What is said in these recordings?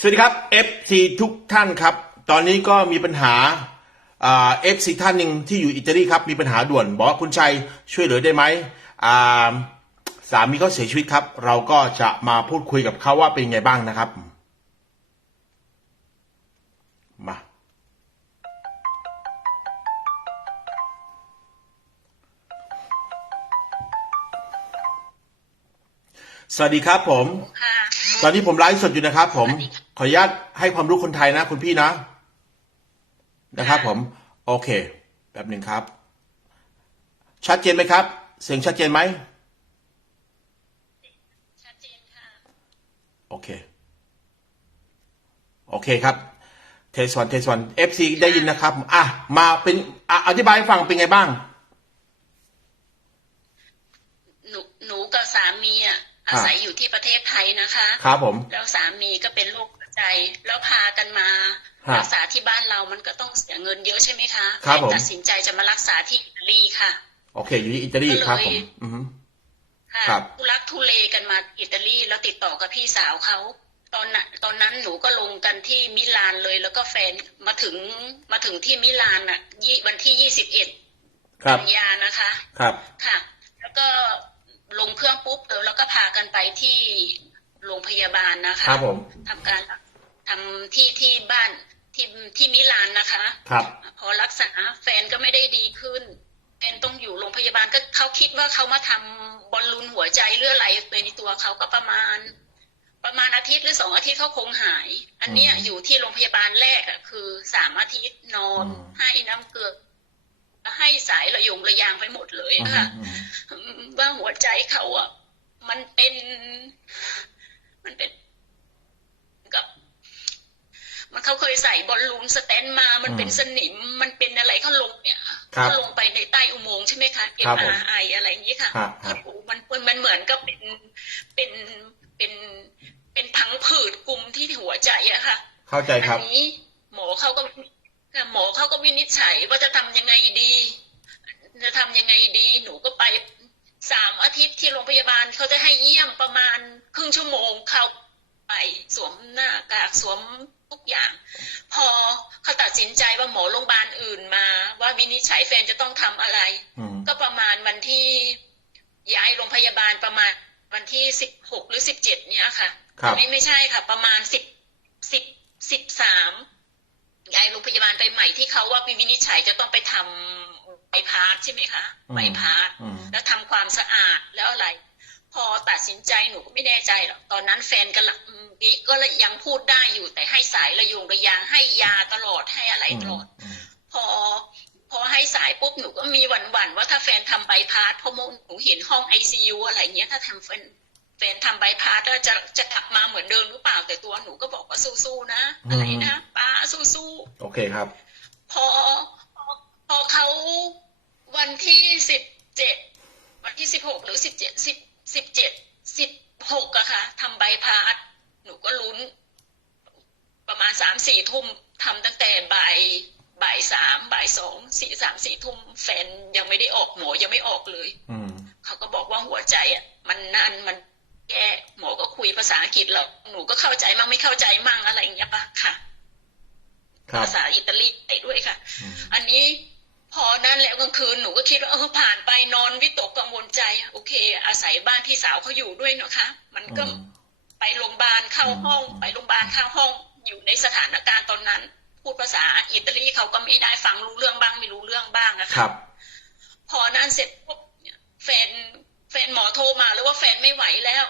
สวัสดีครับ FC ทุกท่านครับ ตอนนี้ก็มีปัญหาอ่า FC ท่านหนึ่งที่อยู่อิตาลีครับ มีปัญหาด่วน บอกว่าคุณชัยช่วยเหลือได้ไหมอ่าสามีเขาเสียชีวิตครับ เราก็จะมาพูดคุยกับเขาว่าเป็นไงบ้างนะครับ มา สวัสดีครับผมค่ะตอนนี้ผมไลฟ์สดอยู่นะครับผมสวัสดีค่ะ ขออนุญาตให้ความรู้คนไทยนะ คุณพี่นะ นะครับผม โอเคแป๊บหนึ่งครับ ชัดเจนไหมครับ เสียงชัดเจนไหมชัดเจนค่ะ โอเค โอเคครับ เทสวันเทสวันเอฟซีได้ยินนะครับ อะ มาเป็นอะอธิบายให้ฟังเป็นไงบ้าง หนูหนูกับสามีอะอาศัยอยู่ที่ประเทศไทยนะคะ ครับผม แล้วสามีก็เป็นโรคหัว ใจแล้วพากันมาฮะรักษาที่บ้านเรามันก็ต้องเสียเงินเยอะใช่ไหมคะครับผมตัดสินใจจะมารักษาที่อิตาลีค่ะ โอเค อยู่ที่อิตาลีครับผมอือฮึค่ะครับทุลักทุเลกันมาอิตาลีแล้วติดต่อกับพี่สาวเขาตอนนั้นตอนนั้นหนูก็ลงกันที่มิลานเลย แล้วก็แฟนมาถึงมาถึงที่มิลานอะยี่วันที่ยี่สิบเอ็ดครับกันยานะคะ ครับค่ะ แล้วก็ลงเครื่องปุ๊บเออแล้วก็พากันไปที่โรงพยาบาลนะคะครับผมทำการ ทำที่ที่บ้านที่ที่มิลานนะคะ ครับ พอรักษาแฟนก็ไม่ได้ดีขึ้น แฟนต้องอยู่โรงพยาบาลก็เขาคิดว่าเขามาทำบอลลูนหัวใจเลือดไหลไปในตัวเขาก็ประมาณ ประมาณอาทิตย์หรือสองอาทิตย์เขาคงหาย อันเนี้ยอืมอยู่ที่โรงพยาบาลแรกอะคือสามอาทิตย์นอนอืมให้น้ำเกลือให้สายระยงระยางไปหมดเลยอือฮึค่ะอือฮึว่าหัวใจเขาอะ มันเป็น มันเป็นกับ มันเขาเคยใส่บอลลูนสแตนมา มันเป็นสนิม มันเป็นอะไรเขาลงเนี่ยครับเขาลงไปในใต้อุโมงค์ใช่ไหมคะครับผม MRI อะไรอย่างนี้ค่ะครับครับโอ้โหมันมันเหมือนกับเป็นเป็นเป็นเป็นพังผืดกลุ่มที่หัวใจอะค่ะ เข้าใจครับอันนี้หมอเขาก็ค่ะหมอเขาก็วินิจฉัยว่าจะทำยังไงดี จะทำยังไงดี หนูก็ไปสามอาทิตย์ที่โรงพยาบาลเขาจะให้เยี่ยมประมาณครึ่งชั่วโมงเข้าไปสวมหน้ากากสวม ทุกอย่าง พอเขาตัดสินใจว่าหมอโรงพยาบาลอื่นมา ว่าวินิจฉัยแฟนจะต้องทำอะไรอืมก็ประมาณวันที่ย้ายโรงพยาบาลประมาณวันที่สิบหกหรือสิบเจ็ดเนี่ยค่ะครับไม่ไม่ใช่ค่ะ ประมาณสิบสิบสิบสามย้ายโรงพยาบาลไปใหม่ที่เขาว่าวินิจฉัยจะต้องไปทำใบพาสใช่ไหมคะอืมใบพาสอืมแล้วทำความสะอาดแล้วอะไรพ อตัดสินใจหนูก็ไม่แน่ใจหรอกตอนนั้นแฟนก็ละอืมก็ยังพูดได้อยู่แต่ให้สายระยงระยางให้ยาตลอดให้อะไรตลอดอืมพอ พอให้สายปุ๊บหนูก็มีหวั่นๆว่าถ้าแฟนทำใบพาสเพราะหนูเห็นห้องไอซียูอะไรเงี้ยถ้าทำแฟนแฟนทำใบพาสแล้วจะจะกลับมาเหมือนเดิมหรือเปล่าแต่ตัวหนูก็บอกว่าสู้ๆนะอะไรนะป้าสู้ๆโอเคครับ พอพอพอเขาวันที่สิบเจ็ดวันที่สิบหกหรือสิบเจ็ดสิบ สิบเจ็ดสิบหกอะค่ะทำใบพาสหนูก็ลุ้น ประมาณสามสี่ทุ่มทำตั้งแต่บ่ายบ่ายสามบ่ายสองสี่สามสี่ทุ่มแฟนยังไม่ได้ออกหมอยังไม่ออกเลยอืมเขาก็บอกว่าหัวใจอะ มันนั่นมันแย่หมอก็คุยภาษาอังกฤษแล้วหนูก็เข้าใจมั่งไม่เข้าใจมั่งอะไรอย่างเงี้ยปะค่ะครับภาษาอิตาลีไปด้วยค่ะอืมอันนี้ พอนั่นแล้วกลางคืนหนูก็คิดว่าเออผ่านไปนอนวิตกกังวลใจ โอเค อาศัยบ้านพี่สาวเขาอยู่ด้วยเนอะคะ มันก็อืมไปโรงพยาบาลเข้าห้องอืมไปโรงพยาบาลเข้าห้องอยู่ในสถานการณ์ตอนนั้น พูดภาษาอิตาลีเขาก็ไม่ได้ฟังรู้เรื่องบ้างไม่รู้เรื่องบ้างนะคคะรับ พอนั่นเสร็จปุ๊บเนี่ยแฟนแฟนหมอโทรมาหรือว่าแฟนไม่ไหวแล้ว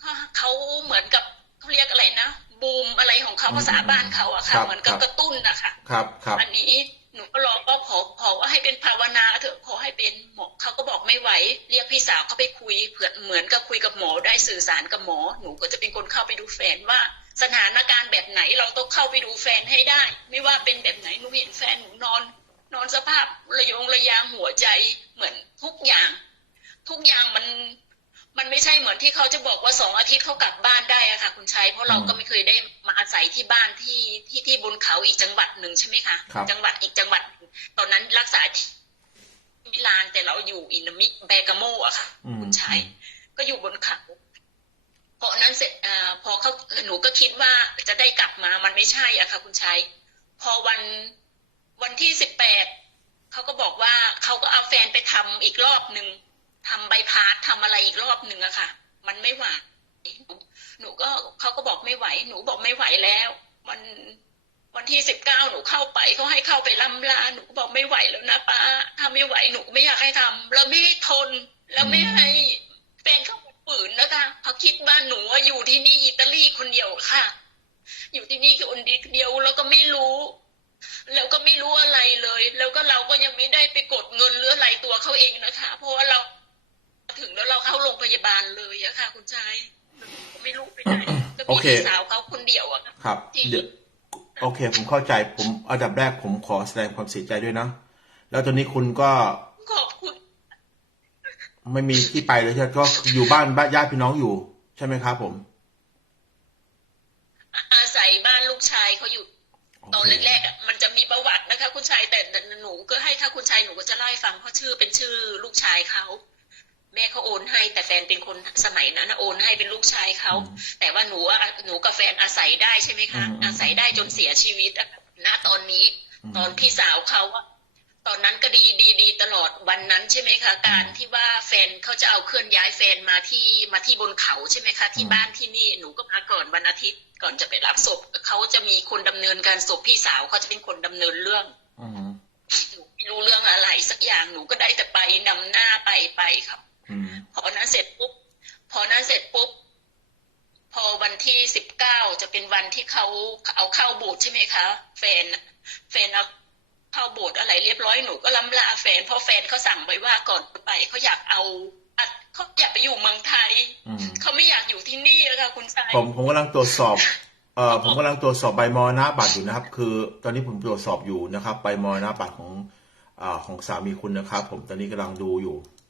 เขาเขาเหมือนกับเขาเรียกอะไรนะบูมอะไรของเขาอืมภาษาบ้านเขาอะครัค่ะบเหมือนกับครับกระตุ้นนะคะครับครับอันนี้ หนูก็รอก็ขอขอว่าให้เป็นภาวนาเถอะขอให้เป็นหมอเขาก็บอกไม่ไหว เรียกพี่สาวเขาไปคุยเผื่อเหมือนกับคุยกับหมอได้สื่อสารกับหมอ หนูก็จะเป็นคนเข้าไปดูแฟนว่า สถานการณ์แบบไหนเราต้องเข้าไปดูแฟนให้ได้ ไม่ว่าเป็นแบบไหนหนูเห็นแฟนหนูนอน นอนสภาพระยงระยางหัวใจเหมือนทุกอย่าง ทุกอย่างมัน มันไม่ใช่เหมือนที่เขาจะบอกว่าสองอาทิตย์เขากลับบ้านได้อะค่ะ คุณชัยเพราะเราก็ไม่เคยได้มาอาศัยที่บ้านที่ที่ที่บนเขาอีกจังหวัดหนึ่งใช่ไหมคะครับจังหวัดอีกจังหวัดหนึ่งตอนนั้นรักษาที่มิลานแต่เราอยู่อินามิแบกาโมอะค่ะอืมคุณชัยก็อยู่บนเขาพพอนั้นเสร็จอ่าพอเขาหนูก็คิดว่าจะได้กลับมามันไม่ใช่อะค่ะ คุณชัยพอวันวันที่สิบแปดเขาก็บอกว่าเขาก็เอาแฟนไปทำอีกรอบหนึ่ง ทำใบพาสทำอะไรอีกรอบหนึ่งอะค่ะ มันไม่ไหวหนูก็เขาก็บอกไม่ไหว หนูบอกไม่ไหวแล้วมันวันที่สิบเก้าหนูเข้าไปเขาให้เข้าไปล่ำลาหนูก็บอกไม่ไหวแล้วนะป้าถ้าไม่ไหวหนูไม่อยากให้ทำเราไม่ให้ทนเราไม่ให้แฟนเขาฝืนนะคะเขาคิดว่าหนูอะอยู่ที่นี่อิตาลีคนเดียวค่ะ อยู่ที่นี่คนเดียวแล้วก็ไม่รู้แล้วก็ไม่รู้อะไรเลย แล้วก็เราก็ยังไม่ได้ไปกดเงินหรืออะไรตัวเขาเองนะคะ เพราะว่าเรา ถึงแล้วเราเข้าโรงพยาบาลเลยอะค่ะ คุณชายไม่รู้ไปไหนก็โอมีเคพี่สาวเขาคนเดียวอะค่ะครับที่เดี๋ยวโอเค ผมเข้าใจผมอันดับแรกผมขอแสดงความเสียใจด้วยนะแล้วตอนนี้คุณก็ขอบคุณไม่มีที่ไปเลยใช่ไหมก็อยู่บ้านบ้านญาติพี่น้องอยู่ ใช่ไหมครับผม อาศัยบ้านลูกชายเขาอยู่โอตอนเคแรกๆอะมันจะมีประวัตินะคะ คุณชายแต่หนูก็ให้ถ้าคุณชายหนูก็จะเล่าให้ฟังเพราะชื่อเป็นชื่อลูกชายเขา แม่เขาโอนให้แต่แฟนเป็นคนสมัยนั้นนะโอนให้เป็นลูกชายเขาแต่ว่าหนูอะหนูกับแฟนอาศัยได้ใช่ไหมคะอืมอืมอาศัยได้จนเสียชีวิตอะณตอนนี้อืมตอนพี่สาวเขาอะตอนนั้นก็ดีดีดีตลอดวันนั้นใช่ไหมคะ การที่ว่าแฟนเขาจะเอาเคลื่อนย้ายแฟนมาที่มาที่บนเขาใช่ไหมคะ ที่บ้านที่นี่หนูก็มาก่อนวันอาทิตย์ก่อนจะไปรับศพเขาจะมีคนดำเนินการศพพี่สาวเขาจะเป็นคนดำเนินเรื่องอืมหนูไม่รู้เรื่องอะไรสักอย่างหนูก็ได้แต่ไปนำหน้าไปไปครับอืม พอนั้นเสร็จปุ๊บพอนั้นเสร็จปุ๊บพอวันที่สิบเก้าจะเป็นวันที่เขาเอาเข้าโบสถ์ใช่ไหมคะแฟนน่ะแฟนเอาเข้าโบสถ์อะไรเรียบร้อยหนูก็ล้ำลาแฟนเพราะแฟนเขาสั่งไว้ว่าก่อนไปเขาอยากเอาอัดเขาอยากไปอยู่เมืองไทยอืมเขาไม่อยากอยู่ที่นี่อะค่ะคุณชายผมผมกำลังตรวจสอบเอ่อผมกำลังตรวจสอบใบมรณะบัตรอยู่นะครับ คือ ตอนนี้ผมตรวจสอบอยู่นะครับใบมรณะบัตรของอ่าของสามีคุณนะครับ ผมตอนนี้กำลังดูอยู่เอ่อ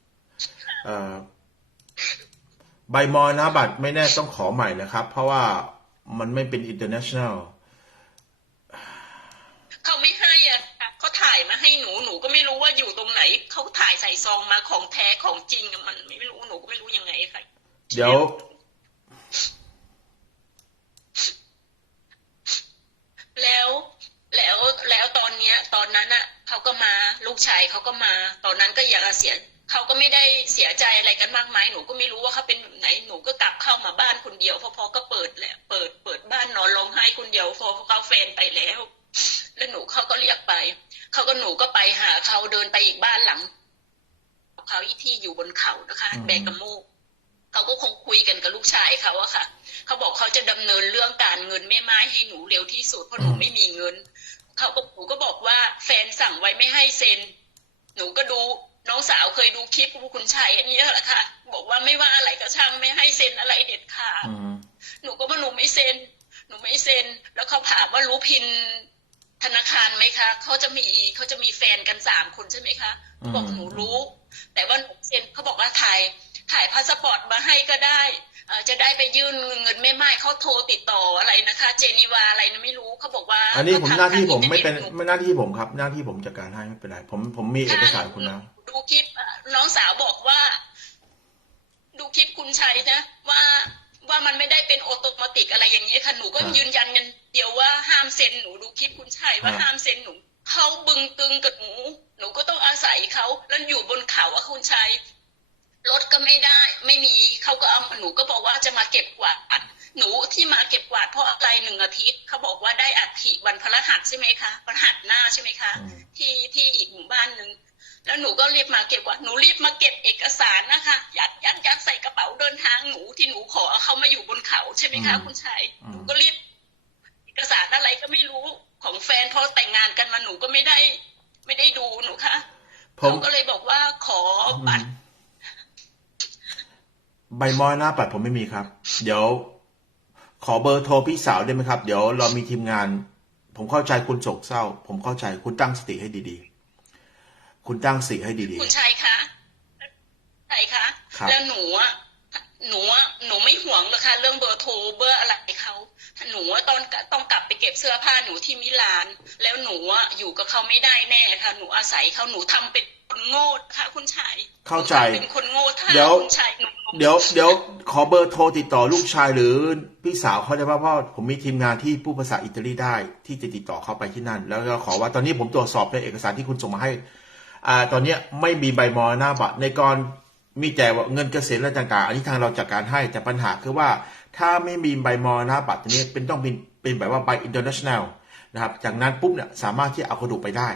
ใบมรณะบัตรไม่แน่ต้องขอใหม่นะครับ เพราะว่ามันไม่เป็น international เขาไม่ให้อะค่ะเขาถ่ายมาให้หนูหนูก็ไม่รู้ว่าอยู่ตรงไหน เขาถ่ายใส่ซองมาของแท้ของจริงอะมันไม่รู้หนูก็ไม่รู้ยังไงค่ะเดี๋ยวแล้วแล้วแล้วตอนเนี้ย ตอนนั้นอะเขาก็มาลูกชายเขาก็มา ตอนนั้นก็อยากเสีย เขาก็ไม่ได้เสียใจอะไรกันมากมายหนูก็ไม่รู้ว่าเขาเป็นแบบไหนหนูก็กลับเข้ามาบ้านคนเดียวเพราะพอก็เปิดแหละเปิดเปิดบ้านนอนร้องไห้คนเดียวพอเขาแฟนไปแล้ว แล้วหนูเขาก็เรียกไปเขาก็หนูก็ไปหาเขาเดินไปอีกบ้านหลังเขาที่อยู่บนเขานะคะอืมแบกกระโมกเขาก็คงคุยกันกับลูกชายเขาอะค่ะ เขาบอกเขาจะดำเนินเรื่องการเงินแม่ไม้ให้หนูเร็วที่สุดเพราะหนูไม่มีเงินเขาก็หนูก็บอกว่าแฟนสั่งไว้ไม่ให้เซ็น หนูก็ดู น้องสาวเคยดูคลิปคุณชัยอันนี้แหละค่ะ บอกว่าไม่ว่าอะไรก็ช่างไม่ให้เซ็นอะไรเด็ดขาดอืมหนูก็ว่าหนูไม่เซ็น หนูไม่เซ็น แล้วเขาถามว่ารู้พินธนาคารไหมคะเขาจะมีเขาจะมีแฟนกันสามคนใช่ไหมคะอืมบอกหนูรู้ แต่ว่าหนูเซ็นเขาบอกว่าถ่ายถ่ายพาสปอร์ตมาให้ก็ได้เอ่อจะได้ไปยื่นเงินแม่ไม้เขาโทรติดต่ออะไรนะคะ เจนีวาอะไรนะไม่รู้เขาบอกว่า อันนี้ผมหน้าที่ผมไม่เป็นทางอิทอร์ไม่หน้าที่ผมครับ หน้าที่ผมจัดการให้ไม่เป็นไรผมผมมีเอกสารคุณแล้ว ดูคลิปอะน้องสาวบอกว่า ดูคลิปคุณชัยนะ ว่าว่ามันไม่ได้เป็นออโตเมติกอะไรอย่างนี้ค่ะหนูก็อ่ายืยืนยันกันเดียวว่าห้ามเซ็นหนูดูคลิปคุณชัยว่าอ่าห้ามเซ็นหนูเขาบึงตึงกับหนู หนูก็ต้องอาศัยเขาแล้วอยู่บนเขาอะคุณชัยรถก็ไม่ได้ ไม่มีเขาก็เอาหนูก็บอกว่าจะมาเก็บกวาดหนูที่มาเก็บกวาดเพราะอะไรหนึ่งอาทิตย์เขาบอกว่าได้อัฐิวันพฤหัสใช่ไหมคะพฤหัสหน้าใช่ไหมคะอืมที่ที่อีกหมู่บ้านหนึ่ง แล้วหนูก็รีบมาเก็บว่าหนูรีบมาเก็บเอกสารนะคะ ยัดยัดยัดใส่กระเป๋าเดินทางหนูที่หนูขอเอาเขามาอยู่บนเขาใช่ไหมคะอืมคุณชัยอืมหนูก็รีบเอกสารอะไรก็ไม่รู้ของแฟนพอแต่งงานกันมาหนูก็ไม่ได้ ไม่ได้ดูหนูคะผมเขาก็เลยบอกว่าขอบัตรใบมรณะบัตรผมไม่มีครับ เดี๋ยว ขอเบอร์โทรพี่สาวได้ไหมครับ เดี๋ยวเรามีทีมงาน ผมเข้าใจคุณโศกเศร้า ผมเข้าใจคุณตั้งสติให้ดีๆ คุณตั้งสติให้ดีคุณชัยคะชัยคะครับแล้วหนูอะหนูอะหนูไม่ห่วงหรอกค่ะเรื่องเบอร์โทรเบอร์อะไรเขาหนูอะตอนต้องกลับไปเก็บเสื้อผ้าหนูที่มิลาน แล้วหนูอะอยู่กับเขาไม่ได้แน่ค่ะ หนูอาศัยเขาหนูทำเป็นคนโง่ค่ะคุณชายเข้าใจหนูเป็นคนโง่ถ้าเดี๋ยวคุณชายหนูเดี๋ยวเดี๋ยวขอเบอร์โทรติดต่อลูกชายหรือพี่สาวเขาได้ว่าเพราะผมมีทีมงานที่พูดภาษาอิตาลีได้ที่จะติดต่อเข้าไปที่นั่น แล้วก็ขอว่าตอนนี้ผมตรวจสอบในเอกสารที่คุณส่งมาให้ อ่าตอนนี้ไม่มีใบมรณบัตรในกรมีแต่ว่าเงินเกษียณอะต่างๆ อันนี้ทางเราจัดการให้แต่ปัญหาคือว่า ถ้าไม่มีใบมรณบัตรตัวนี้เป็นต้องเป็นเป็นแบบว่าใบ international นะครับจากนั้นปุ๊บเนี่ยสามารถที่เอากระดูกไปได้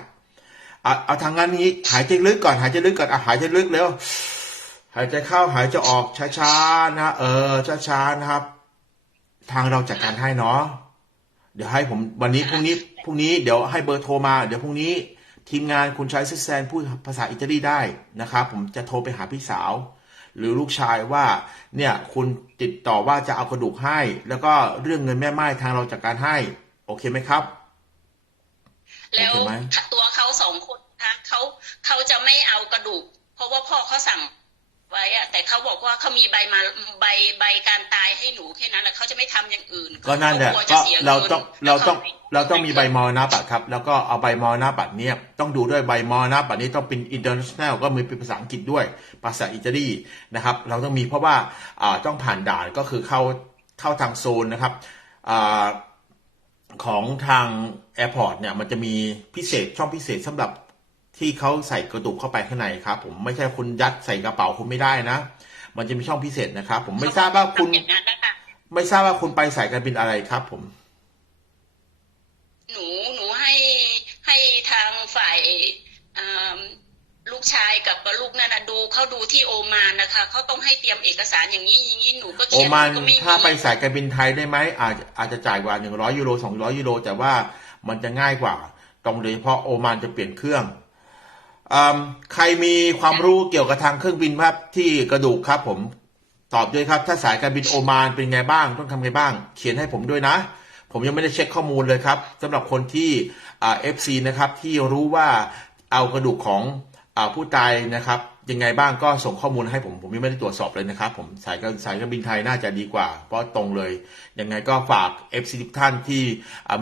เอาเอาทางงานนี้หายใจลึกก่อนหายใจลึกก่อนอะหายใจลึกแล้วหายใจเข้าหายใจออกช้าๆนะเออช้าๆนะครับ ทางเราจัดการให้เนาะเดี๋ยวให้ผมวันนี้พรุ่งนี้พรุ่งนี้เดี๋ยวให้เบอร์โทรมา เดี๋ยวพรุ่งนี้ ทีมงานคุณชายซิสแซนพูดภาษาอิตาลีได้นะครับ ผมจะโทรไปหาพี่สาว หรือลูกชายว่าเนี่ยคุณติดต่อว่าจะเอากระดูกให้ แล้วก็เรื่องเงินแม่ไม้ทางเราจัดการให้ โอเคไหมครับ แล้วโอเคไหมตัวเขาสองคนนะเขาเขาจะไม่เอากระดูก เพราะว่าพ่อเขาสั่งไว้อะแต่เขาบอกว่าเขามีใบมาใบใบการตายให้หนูแค่นั้นแหละเขาจะไม่ทำอย่างอื่น ก็นั่นแหละขวก็สียเรางินต้องแล้เราวขต้อง เราต้องมีใบมรณบัตรครับ แล้วก็เอาใบมรณบัตรเนี่ยต้องดูด้วยใบมรณบัตรนี้ต้องเป็น international ก็มีเป็นภาษาอังกฤษด้วย ภาษาอิตาลีนะครับ เราต้องมีเพราะว่าอ่าต้องผ่านด่านก็คือเข้าเข้าทางโซนนะครับอ่าของทางแอร์พอร์ตเนี่ยมันจะมีพิเศษช่องพิเศษสำหรับที่เขาใส่กระดูกเข้าไปข้างในครับผมไม่ใช่คุณยัดใส่กระเป๋าคุณไม่ได้นะ มันจะมีช่องพิเศษนะครับ ผมไม่ทราบว่าคุณทำอย่างนั้นนะคะไม่ทราบว่าคุณไปสายการบินอะไรครับ ผม หนูหนูให้ให้ ทางฝ่ายอ่าลูกชายกับลูกนั่นนะดูเขาดูที่โอมานนะคะเขาต้องให้เตรียมเอกสารอย่างนี้อย่างนี้หนูก็โอเขียนมานหก็ไม่มีถ้าไปสายการบินไทยได้ไหมอาจอาจจะจ่ายกว่า100ยูโร200ยูโรแต่ว่ามันจะง่ายกว่าตรงโดยเฉพาะโอมานจะเปลี่ยนเครื่องอืมใครมีความรู้เกี่ยวกับทางเครื่องบินครับที่กระดูกครับ ผมตอบด้วยครับ ถ้าสายการบินโอมานเป็นไงบ้าง ต้องทำไงบ้าง เขียนให้ผมด้วยนะ ผมยังไม่ได้เช็คข้อมูลเลยครับสำหรับคนที่อ่า เอฟซีนะครับที่รู้ว่าเอากระดูกของอผู้ตายนะครับยังไงบ้างก็ส่งข้อมูลให้ผม ผมยังไม่ได้ตรวจสอบเลยนะครับ ผมสายการสายการบินไทยน่าจะดีกว่า เพราะตรงเลย ยังไงก็ฝาก FC ทุกท่านที่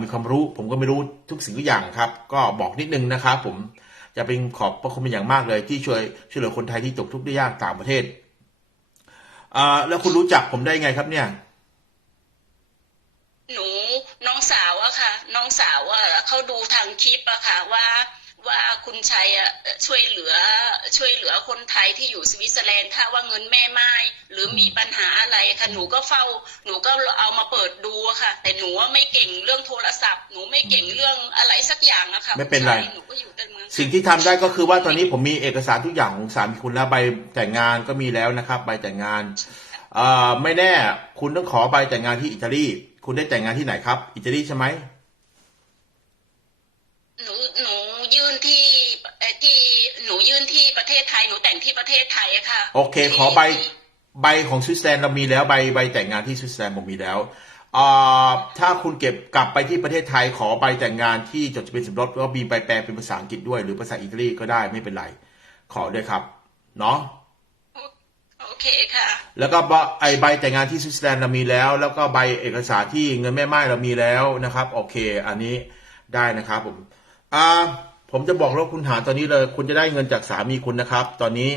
มีความรู้ ผมก็ไม่รู้ทุกสิ่งทุกอย่างครับ ก็บอกนิดนึงนะครับผมจะเป็นขอบพระคุณเป็นอย่างมากเลย ที่ช่วยช่วยเหลือคนไทยที่ตกทุกข์ได้ยากต่างประเทศอ่าแล้วคุณรู้จักผมได้ไงครับเนี่ย หนู องสาวอะค่ะ น้องสาวอะเขาดูทางคลิปอะค่ะว่าว่าคุณชัยอะช่วยเหลือช่วยเหลือคนไทยที่อยู่สวิตเซอร์แลนด์ถ้าว่าเงินแม่ไม้หรือมีปัญหาอะไรค่ะหนูก็เฝ้า หนูก็เอามาเปิดดูอะค่ะ แต่หนูว่าไม่เก่งเรื่องโทรศัพท์ หนูไม่เก่งเรื่องอะไรสักอย่างอะค่ะไม่เป็นไรคุณชัยหนูก็อยู่แต่เมืองสิ่งที่ทำได้ก็คือว่าตอนนี้ผมมีเอกสารทุกอย่างของสามีคุณแล้วใบแต่งงานก็มีแล้วนะครับใบแต่งงานเอ่อไม่แน่คุณต้องขอใบแต่งงานที่อิตาลี คุณได้แต่งงานที่ไหนครับ อิตาลีใช่ไหมหนูหนูยื่นที่เอ่อที่หนูยื่นที่ประเทศไทยหนูแต่งที่ประเทศไทยอะค่ะ โอเค ขอใบใบของสวิตเซอร์แลนด์เรามีแล้วใบใบแต่งงานที่สวิตเซอร์แลนด์ผมมีแล้วเอ่อถ้าคุณเก็บกลับไปที่ประเทศไทยขอใบแต่งงานที่จดทะเบียนสมรสแล้วมีใบแปลเป็นภาษาอังกฤษด้วย หรือภาษาอิตาลีก็ได้ไม่เป็นไร ขอด้วยครับ เนาะโอ เคค่ะ แล้วก็ไอใบแต่งงานที่สวิตเซอร์แลนด์เรามีแล้ว แล้วก็ใบเอกสารที่เงินแม่ไม้เรามีแล้วนะครับ โอเค อันนี้ได้นะครับผมอ่าผมจะบอกว่าคุณหาตอนนี้เลย คุณจะได้เงินจากสามีคุณนะครับ ตอนนี้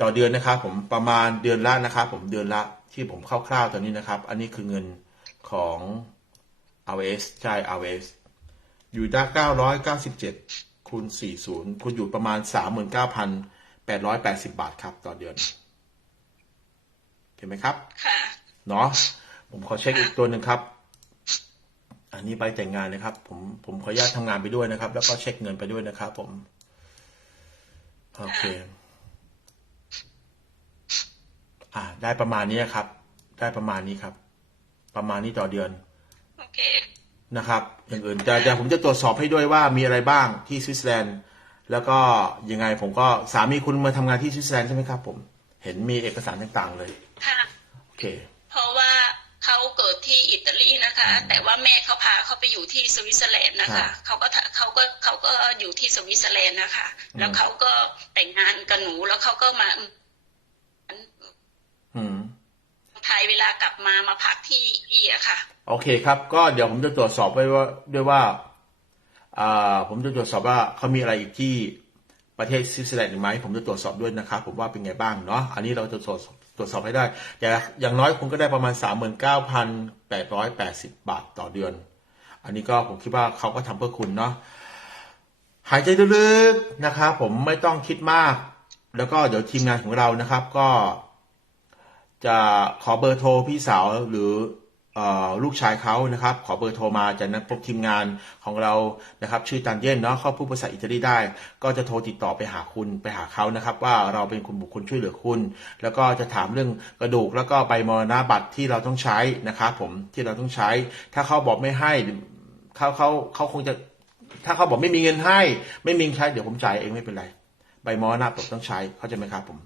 ต่อเดือนนะครับ ผมประมาณเดือนละนะครับ ผมเดือนละที่ผมคร่าวๆตอนนี้นะครับ อันนี้คือเงินของ RS ใช่ RS อยู่ได้997คูณ40 คุณอยู่ประมาณ 39,880 บาทครับ ต่อเดือน เห็นไหมครับค่ะเนาะผมขอเช็คอีกตัวหนึ่งครับ อันนี้ใบแต่งงานนะครับ ผมผมขออนุญาตทำงานไปด้วยนะครับ แล้วก็เช็คเงินไปด้วยนะครับ ผมโอเค อ่า ได้ประมาณนี้ครับ ได้ประมาณนี้ครับ ประมาณนี้ต่อเดือนโอเคนะครับ อย่างอื่นจะจะผมจะตรวจสอบให้ด้วยว่ามีอะไรบ้างที่สวิตเซอร์แลนด์แล้วก็ยังไงผมก็สามีคุณมาทำงานที่สวิตเซอร์แลนด์ใช่ไหมครับผม เห็นมีเอกสารต่างๆเลยค่ะโอเค เพราะว่าเขาเกิดที่อิตาลีนะคะ แต่ว่าแม่เขาพาเขาไปอยู่ที่สวิตเซอร์แลนด์นะครัคะบเขาก็ทะเขาก็เขาก็อยู่ที่สวิตเซอร์แลนด์นะคะอืมแล้วเขาก็แต่งงานกับหนูแล้วเขาก็มาอืมไทยเวลากลับมามาพักที่อีอะค่ะ โอเคครับ ก็เดี๋ยวผมจะตรวจสอบไว้ว่าด้วยว่า อ่า ผมจะตรวจสอบว่าเขามีอะไรอีกที่ ประเทศสวิตเซอร์แลนด์ไหมผมจะตรวจสอบด้วยนะครับผมว่าเป็นไงบ้างเนาะอันนี้เราจะตรวจตรวจสอบให้ได้ แต่อย่างน้อยคุณก็ได้ประมาณ 39,880 บาทต่อเดือน อันนี้ก็ผมคิดว่าเขาก็ทำเพื่อคุณเนาะหายใจลึกๆนะครับผมไม่ต้องคิดมาก แล้วก็เดี๋ยวทีมงานของเรานะครับ ก็จะขอเบอร์โทรพี่สาวหรือเออ ลูกชายเขานะครับ ขอเบอร์โทรมาจากนั้นพบทีมงานของเรานะครับชื่อตันเย็นเนาะเขาพูดภาษาอิตาลีได้ ก็จะโทรติดต่อไปหาคุณไปหาเขานะครับ ว่าเราเป็นคนบุคคลช่วยเหลือคุณ แล้วก็จะถามเรื่องกระดูกแล้วก็ใบมรณบัตรที่เราต้องใช้นะครับผมที่เราต้องใช้ ถ้าเขาบอกไม่ให้เขาเขาเขาคงจะถ้าเขาบอกไม่มีเงินให้ ไม่มีใช้เดี๋ยวผมจ่ายเองไม่เป็นไร ใบมรณบัตรต้องใช้เข้าใจไหมครับผม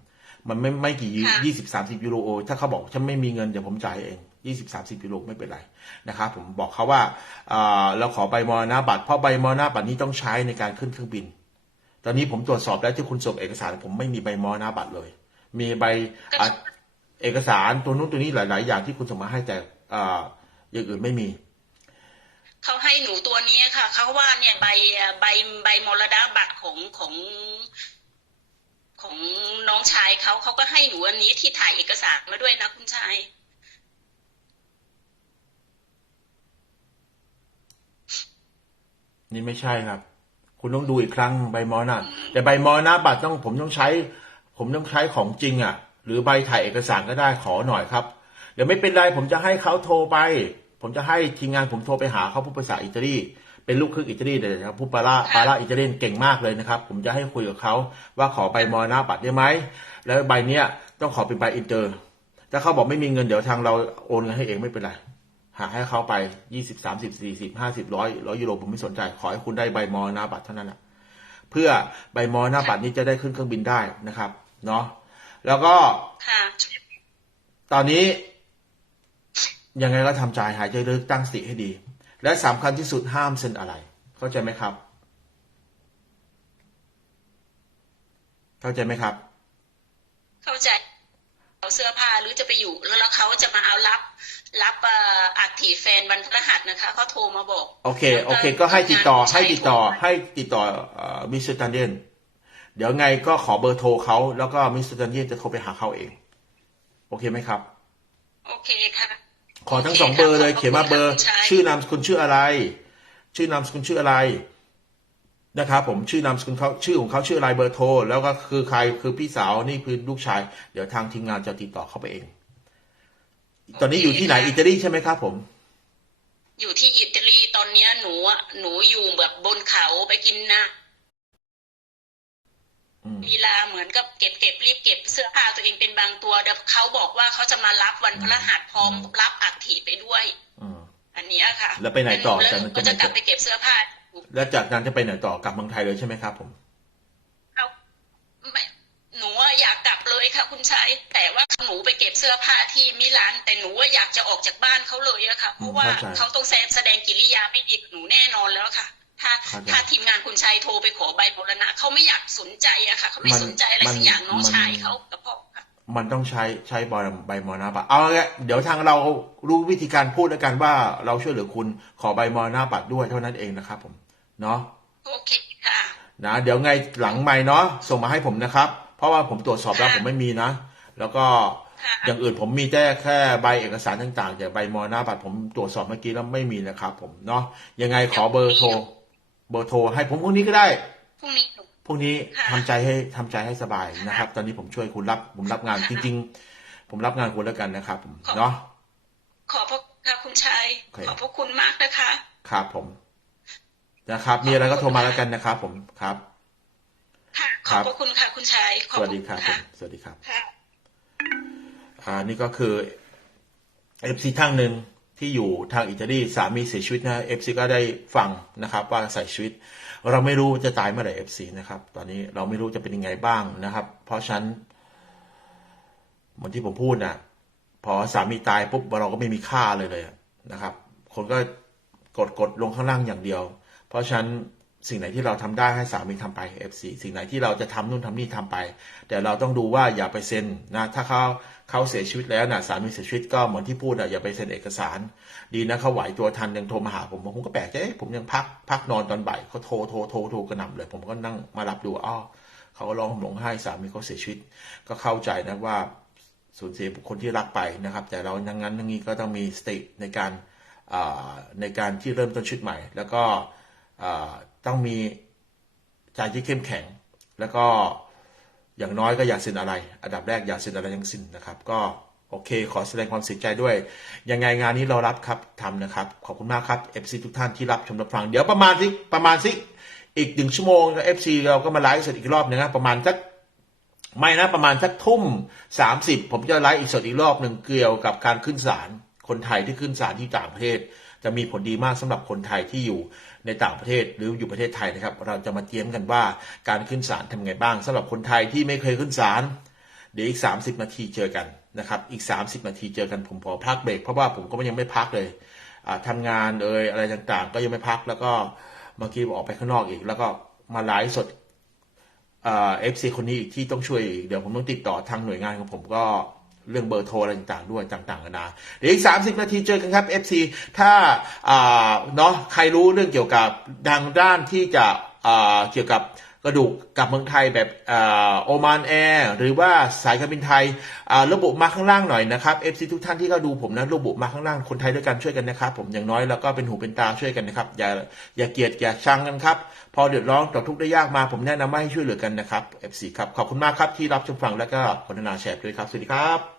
มันไม่ไม่กี่ยี่สิบสามสิบยูโรโอถ้าเขาบอกฉันไม่มีเงินเดี๋ยวผมจ่ายเอง ยี่สิบสามสิบยูโรไม่เป็นไรนะครับผมบอกเขาว่าเราขอใบมรณบัตรเพราะใบมรณบัตรนี้ต้องใช้ในการขึ้นเครื่องบิน ตอนนี้ผมตรวจสอบแล้วที่คุณส่งเอกสาร ผมไม่มีใบมรณบัตรเลย มีใบเอกสารตัวนู้นตัวนี้หลาย ๆ อย่างที่คุณส่งมาให้แต่อ่าอย่างอื่นไม่มีเขาให้หนูตัวนี้ค่ะเขาว่าเนี่ยใบใบใบมรณบัตรของของของน้องชายเขาเขาก็ให้หนูอันนี้ที่ถ่ายเอกสารมาด้วยนะคุณชาย นี่ไม่ใช่ครับ คุณต้องดูอีกครั้งใบมอนะแต่ใบมอนะบัตรต้องผมต้องใช้ ผมต้องใช้ของจริงอะ หรือใบถ่ายเอกสารก็ได้ขอหน่อยครับ เดี๋ยวไม่เป็นไรผมจะให้เขาโทรไป ผมจะให้ทีมงานผมโทรไปหาเขาพูดภาษาอิตาลีเป็นลูกครึ่งอิตาลีแต่ครับพูดปาราปาราอิตาเลียนเก่งมากเลยนะครับ ผมจะให้คุยกับเขาว่าขอใบมอนะบัตรได้ไหมแล้วใบเนี้ยต้องขอเป็นใบอินเตอร์ถ้าเขาบอกไม่มีเงินเดี๋ยวทางเราโอนเงินให้เองไม่เป็นไร หาให้เขาไปยี่สิบสามสิบสี่สิบห้าสิบร้อยร้อยยูโรผมไม่สนใจ ขอให้คุณได้ใบมอหน้าบัตรเท่านั้นแหละเพื่อใบมอหน้าบัตรนี้จะได้ขึ้นเครื่องบินได้นะครับ เนาะแล้วก็ค่ะตอนนี้ยังไงก็ทำใจหายใจลึกตั้งสติให้ดี และสำคัญที่สุดห้ามเซ็นอะไร เข้าใจไหมครับ เข้าใจไหมครับ เข้าใจเอาเสื้อผ้าหรือจะไปอยู่แล้วเขาจะมาเอารับ รับเอ่ออัฐิแฟนวันพฤหัสนะคะเขาโทรมาบอก โอเคโอเค ก็ให้ติดต่องานให้ติดต่อใช้ให้ติดต่อมิสเตอร์ตันเดนเดี๋ยวไงก็ขอเบอร์โทรเขาแล้วก็มิสเตอร์ตันเดนจะโทรไปหาเขาเอง โอเคไหมครับ โอเคค่ะ ขอทั้งสองเบอร์เลยเขียนมาเบอร์ขอบคุณค่ะชื่อนามสกุลชื่ออะไร ชื่อนามสกุลชื่ออะไร นะครับผมชื่อนามสกุลเขาชื่อของเขาชื่ออะไรเบอร์โทรแล้วก็คือใครคือพี่สาวนี่คือลูกชาย เดี๋ยวทางทีมงานจะติดต่อเข้าไปเอง ตอนนี้อยู่ที่ไหนอิตาลีใช่ไหมครับผม อยู่ที่อิตาลีตอนเนี้ยหนูอะหนูอยู่แบบบนเขาไปกินนะอืมลีลาเหมือนกับเก็บเก็บรีบเก็บเสื้อผ้าตัวเองเป็นบางตัวเดี๋ยวเขาบอกว่าเขาจะมารับวันพฤหัสพร้อมรับอัฐิไปด้วย อืม อันเนี้ยค่ะแล้วไปไหนต่อแล้วจากหนั้นูนก็จะจะไปกลับไปเก็บเสื้อผ้า แล้วจากนั้นจะไปไหนต่อกลับเมืองไทยเลยใช่ไหมครับผมเอาไม่หนูอะอยากกลับเลยค่ะ คุณชายแต่ว่าหนูไปเก็บเสื้อผ้าที่มิลาน แต่หนูว่าอยากจะออกจากบ้านเขาเลยอะค่ะเพราะว่าเข้าใจเขาต้องแสดงแสดงกิริยาไม่ดีกับหนูแน่นอนแล้วค่ะถ้าเข้าใจถ้าทีมงานคุณชายโทรไปขอใบมรณะเขาไม่อยากสนใจอะค่ะเขาไม่มันสนใจอะไรมันสักอย่างน้องมันชายเขากับพ่อค่ะมันต้องใช้ใช้บอลใบมรณบัตรเอาละเดี๋ยวทางเรารู้วิธีการพูดแล้วกันว่าเราช่วยเหลือคุณขอใบมรณบัตรด้วยเท่านั้นเองนะครับผม เนาะโอเคค่ะนะเดี๋ยวไงหลังไม่เนาะส่งมาให้ผมนะครับ เพราะว่าผมตรวจสอบแล้วค่ะผมไม่มีนะ แล้วก็ค่ะอย่างอื่นผมมีแต่แค่ใบเอกสารต่างๆแต่ใบมรณบัตรผมตรวจสอบเมื่อกี้แล้วไม่มีนะครับ ผมเนาะยังไงขอเบอร์โทร เบอร์โทรให้ผมพรุ่งนี้ก็ได้พรุ่งนี้หนูพรุ่งนี้ค่ะทำใจให้ทำใจให้สบายนะครับ ตอนนี้ผมช่วยคุณรับผมรับงานค่ะจริง ๆ ผมรับงานคุณแล้วกันนะครับ ผมขอบเนาะขอบพระค่ะคุณชายโอเคขอบพระคุณมากนะคะ ครับผม นะครับ มีอะไรก็โทรมาแล้วกันนะครับ ผมครับค่ะคขรัอบบพระคุณค่ะคุณชายขสอบวัสคุดีณครับผค่ะมสวัสดีครับค่ะอ่านี่ก็คือเอฟซีท่านหนึ่งที่อยู่ทางอิตาลีสามีเสียชีวิตนะเอฟซีก็ได้ฟังนะครับว่าใส่ชีวิต เราไม่รู้จะตายเมื่อไหร่เอฟซีนะครับ ตอนนี้เราไม่รู้จะเป็นยังไงบ้างนะครับ เพราะฉะนั้นเหมือนที่ผมพูดนะพอสามีตายปุ๊บเราก็ไม่มีค่าเลยเลยนะครับ คนก็กดกดลงข้างล่างอย่างเดียว เพราะฉะนั้นสิ่งไหนที่เราทำได้ให้สามีทำไป FC สิ่งไหนที่เราจะทำนู่นทำนี่ทำไป แต่เราต้องดูว่าอย่าไปเซ็นนะถ้าเขาเขาเสียชีวิตแล้วนะสามีเสียชีวิตก็เหมือนที่พูดอะอย่าไปเซ็นเอกสาร ดีนะเขาไหวตัวทันยังโทรมาหาผมผมก็แปลกใจเอ๊ะผมยังพักพักนอนตอนบ่ายเขาโทรโทรโทรโทรกระหน่ำเลย ผมก็นั่งมารับดูอ้อเขาก็ร้องห่มร้องไห้สามีเขาเสียชีวิต ก็เข้าใจนะว่าสูญเสียบุคคลที่รักไปนะครับ แต่เราดังนั้นทั้งนี้ก็ต้องมีสติในการในการที่เริ่มต้นชีวิตใหม่ แล้วก็ ต้องมีใจที่เข้มแข็ง แล้วก็อย่างน้อยก็อย่าเซ็นอะไร อันดับแรกอย่าเซ็นอะไรทั้งสินนะครับ ก็โอเค ขอแสดงความเสียใจด้วย ยังไงงานนี้เรารับครับทำนะครับ ขอบคุณมากครับ FC ทุกท่านที่รับชมรับฟัง เดี๋ยวประมาณสิประมาณสิอีกหนึ่งชั่วโมง FC เราก็มาไลฟ์สดอีกรอบหนึงนะประมาณสักไม่นะประมาณสักทุ่มสามสิบผมจะไลฟ์อีกสดอีกรอบหนึ่งเกี่ยวกับการขึ้นศาลคนไทยที่ขึ้นศาลที่ต่างประเทศ จะมีผลดีมากสำหรับคนไทยที่อยู่ ในต่างประเทศหรืออยู่ประเทศไทยนะครับ เราจะมาเทียมกันว่าการขึ้นศาลทำไงบ้างสำหรับคนไทยที่ไม่เคยขึ้นศาลเดี๋ยวอีก 30 นาทีเจอกันนะครับ อีก 30 นาทีเจอกันผมขอพักเบรกเพราะว่าผมก็ยังไม่พักเลยอ่าทำงานเอยอะไรต่างๆ ก็ยังไม่พักแล้วก็เมื่อกี้ออกไปข้างนอกอีก แล้วก็มาไลฟ์สดเอฟซีคนนี้อีกที่ต้องช่วยเดี๋ยวผมต้องติดต่อทางหน่วยงานของผมก็ เรื่องเบอร์โทรอะไรต่างๆ ด้วยต่างๆกันานาเดี๋ยวอีก 30 นาทีเจอกันครับ FC ถ้าอ่าเนาะใครรู้เรื่องเกี่ยวกับดังด้านที่จะเกี่ยวกับกระดูกกลับเมืองไทยแบบโอมานแอร์หรือว่าสายการบินไทยระบุมาข้างล่างหน่อยนะครับ FC ทุกท่านที่เขาดูผมนะระบุมาข้างล่างคนไทยด้วยกันช่วยกันนะครับ ผมอย่างน้อยแล้วก็เป็นหูเป็นตาช่วยกันนะครับ อย่าอย่าเกลียดอย่าชังกันครับ พอเดือดร้อนต่อทุกได้ยากมาผมแนะนำว่าให้ช่วยเหลือกันนะครับ FC ครับขอบคุณมากครับที่รับชมฟังแล้วก็กรุณาแชร์ด้วยครับสวัสดีครับ